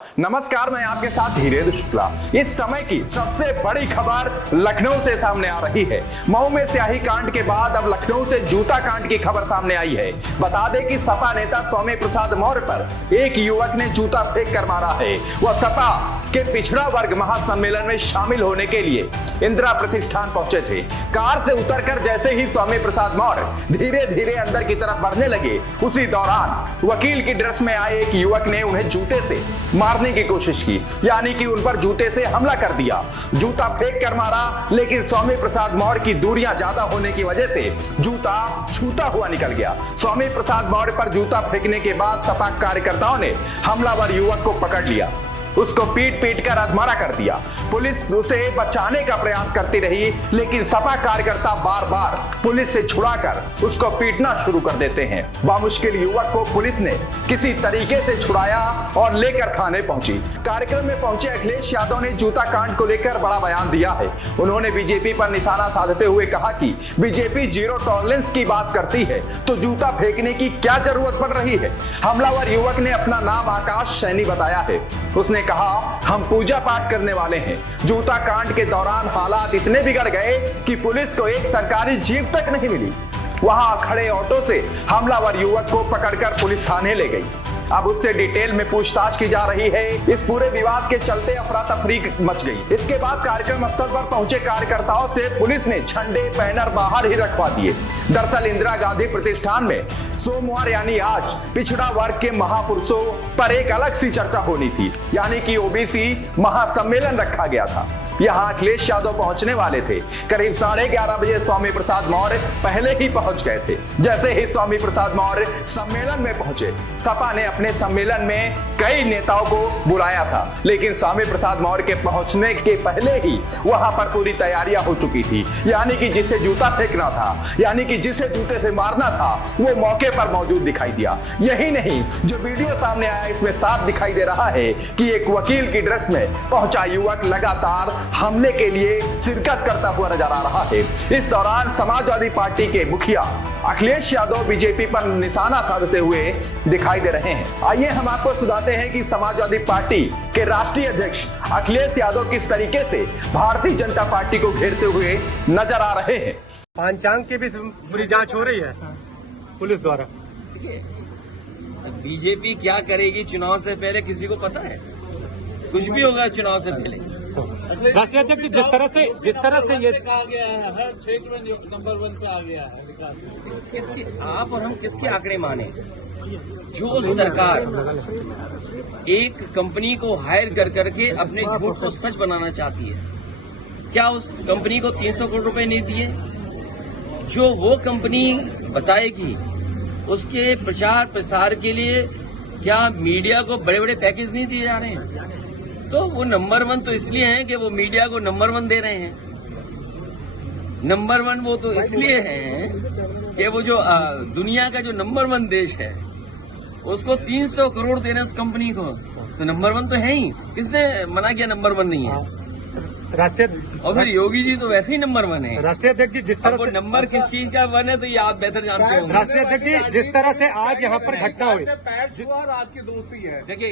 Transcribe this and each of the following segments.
नमस्कार, मैं आपके साथ धीरेन्द्र शुक्ला। इस समय की सबसे बड़ी खबर लखनऊ से सामने आ रही है। मऊ में स्याही कांड के बाद अब लखनऊ से जूता कांड की खबर सामने आई है। बता दें कि सपा नेता स्वामी प्रसाद मौर्य पर एक युवक ने जूता फेंक कर मारा है। वह सपा के पिछड़ा वर्ग महासम्मेलन में शामिल होने के लिए इंदिरा प्रतिष्ठान पहुंचे थे। कार से उतरकर जैसे ही स्वामी प्रसाद मौर्य धीरे धीरे अंदर की तरफ बढ़ने लगे, उसी दौरान वकील की ड्रेस में आए एक युवक ने उन्हें जूते से मारने की कोशिश की, यानी कि उन पर जूते से हमला कर दिया। जूता फेंक कर मारा, लेकिन स्वामी प्रसाद मौर्य की दूरियां ज्यादा होने की वजह से जूता छूता हुआ निकल गया। स्वामी प्रसाद मौर्य पर जूता फेंकने के बाद सपा कार्यकर्ताओं ने हमलावर युवक को पकड़ लिया, उसको पीट पीट कर अधमरा कर दिया। पुलिस उसे बचाने का प्रयास करती रही, लेकिन सपा कार्यकर्ता बार बार पुलिस से छुड़ाकर उसको पीटना शुरू कर देते हैं। बामुश्किल युवक को पुलिस ने किसी तरीके से छुड़ाया और लेकर थाने पहुंची। कार्यक्रम में पहुंचे अखिलेश यादव ने जूता कांड को लेकर बड़ा बयान दिया है। उन्होंने बीजेपी पर निशाना साधते हुए कहा कि बीजेपी जीरो टॉलरेंस की बात करती है तो जूता फेंकने की क्या जरूरत पड़ रही है। हमलावर युवक ने अपना नाम आकाश सैनी बताया है। उसने कहा, हम पूजा पाठ करने वाले हैं। जूता कांड के दौरान हालात इतने बिगड़ गए कि पुलिस को एक सरकारी जीप तक नहीं मिली। वहां खड़े ऑटो से हमलावर युवक को पकड़कर पुलिस थाने ले गई। अब उससे डिटेल में पूछताछ की जा रही है। इस पूरे विवाद के चलते अफरा तफरी मच गई। इसके बाद कार्यक्रम स्थल पर पहुंचे कार्यकर्ताओं से पुलिस ने झंडे बैनर बाहर ही रखवा दिए। दरअसल इंदिरा गांधी प्रतिष्ठान में सोमवार यानी आज पिछड़ा वर्ग के महापुरुषों पर एक अलग सी चर्चा होनी थी, यानी कि ओबीसी महासम्मेलन रखा गया था। यहाँ अखिलेश यादव पहुंचने वाले थे। करीब 11:30 बजे स्वामी प्रसाद मौर्य पहले ही पहुंच गए थे। जैसे ही स्वामी प्रसाद मौर्य सम्मेलन में पहुंचे, सपा ने अपने सम्मेलन में कई नेताओं को बुलाया था, लेकिन स्वामी प्रसाद मौर्य के पहुंचने के पहले ही वहां पर पूरी तैयारियां हो चुकी थी। यानी कि जिसे जूता फेंकना था, यानी कि जिसे जूते से मारना था, वो मौके पर मौजूद दिखाई दिया। यही नहीं, जो वीडियो सामने आया इसमें साफ दिखाई दे रहा है कि एक वकील की ड्रेस में पहुंचा युवक लगातार हमले के लिए शिरकत करता हुआ नजर आ रहा है। इस दौरान समाजवादी पार्टी के मुखिया अखिलेश यादव बीजेपी पर निशाना साधते हुए दिखाई दे रहे हैं। आइए हम आपको सुनाते हैं कि समाजवादी पार्टी के राष्ट्रीय अध्यक्ष अखिलेश यादव किस तरीके से भारतीय जनता पार्टी को घेरते हुए नजर आ रहे हैं। पांचांग की भी बुरी जांच हो रही है पुलिस द्वारा। बीजेपी क्या करेगी चुनाव से पहले किसी को पता है? कुछ भी होगा चुनाव से पहले। राष्ट्रीय अध्यक्ष जिस तरह से ये आ गया है, हर क्षेत्र में नंबर 1 पे आ गया है विकास। किसके आप और हम किसके आंकड़े माने? जो सरकार एक कंपनी को हायर कर करके अपने झूठ को सच बनाना चाहती है, क्या उस कंपनी को 300 करोड़ रुपए नहीं दिए? जो वो कंपनी बताएगी उसके प्रचार प्रसार के लिए क्या मीडिया को बड़े बड़े पैकेज नहीं दिए जा रहे हैं? तो वो नंबर 1 तो इसलिए हैं कि वो मीडिया को नंबर 1 दे रहे हैं। नंबर 1 वो तो इसलिए हैं कि वो जो दुनिया का जो नंबर 1 देश है उसको 300 करोड़ दे रहे हैं उस कंपनी को, तो नंबर 1 तो है ही। किसने मना किया नंबर 1 नहीं है? राष्ट्रीय और फिर योगी जी तो वैसे ही नंबर 1 है। राष्ट्रीय अध्यक्ष जी जिस तरह से नंबर किस चीज का 1 है तो ये आप बेहतर जानते हो। राष्ट्रीय अध्यक्ष जी जिस तरह से आज यहाँ पर घटना हुई, रात की दोस्ती है। देखिए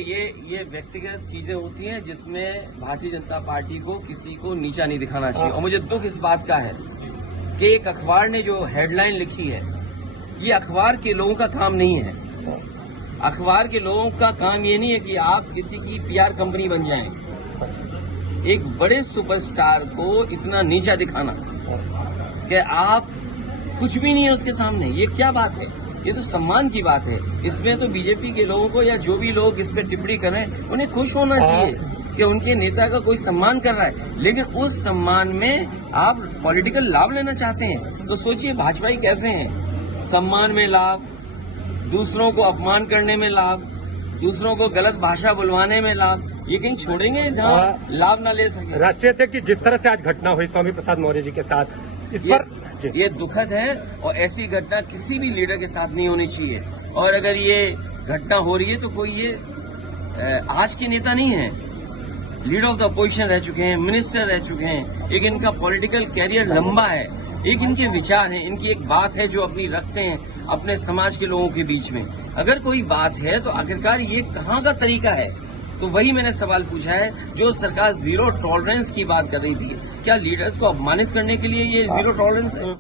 ये व्यक्तिगत चीजें होती हैं जिसमें भारतीय जनता पार्टी को किसी को नीचा नहीं दिखाना चाहिए। और मुझे दुख इस बात का है कि एक अखबार ने जो हेडलाइन लिखी है, ये अखबार के लोगों का काम नहीं है। अखबार के लोगों का काम ये नहीं है कि आप किसी की पीआर कंपनी बन जाएं। एक बड़े सुपरस्टार को इतना नीचा दिखाना कि आप कुछ भी नहीं है उसके सामने, ये क्या बात है? ये तो सम्मान की बात है। इसमें तो बीजेपी के लोगों को या जो भी लोग इस पे टिप्पणी कर रहे हैं उन्हें खुश होना चाहिए कि उनके नेता का कोई सम्मान कर रहा है। लेकिन उस सम्मान में आप पॉलिटिकल लाभ लेना चाहते हैं तो सोचिए भाजपाई कैसे हैं। सम्मान में लाभ, दूसरों को अपमान करने में लाभ, दूसरों को गलत भाषा बुलवाने में लाभ, ये कहीं छोड़ेंगे जहाँ लाभ ना ले सके? राष्ट्रीय अध्यक्ष जी जिस तरह से आज घटना हुई स्वामी प्रसाद मौर्य जी के साथ, इस पर ये दुखद है और ऐसी घटना किसी भी लीडर के साथ नहीं होनी चाहिए। और अगर ये घटना हो रही है तो कोई ये आज के नेता नहीं है, लीडर ऑफ द अपोजिशन रह चुके हैं, मिनिस्टर रह चुके हैं। एक इनका पॉलिटिकल कैरियर लंबा है, एक इनके विचार हैं, इनकी एक बात है जो अपनी रखते हैं अपने समाज के लोगों के बीच में। अगर कोई बात है तो आखिरकार ये कहाँ का तरीका है तो वही मैंने सवाल पूछा है, जो सरकार जीरो टॉलरेंस की बात कर रही थी, क्या लीडर्स को अपमानित करने के लिए ये जीरो टॉलरेंस है?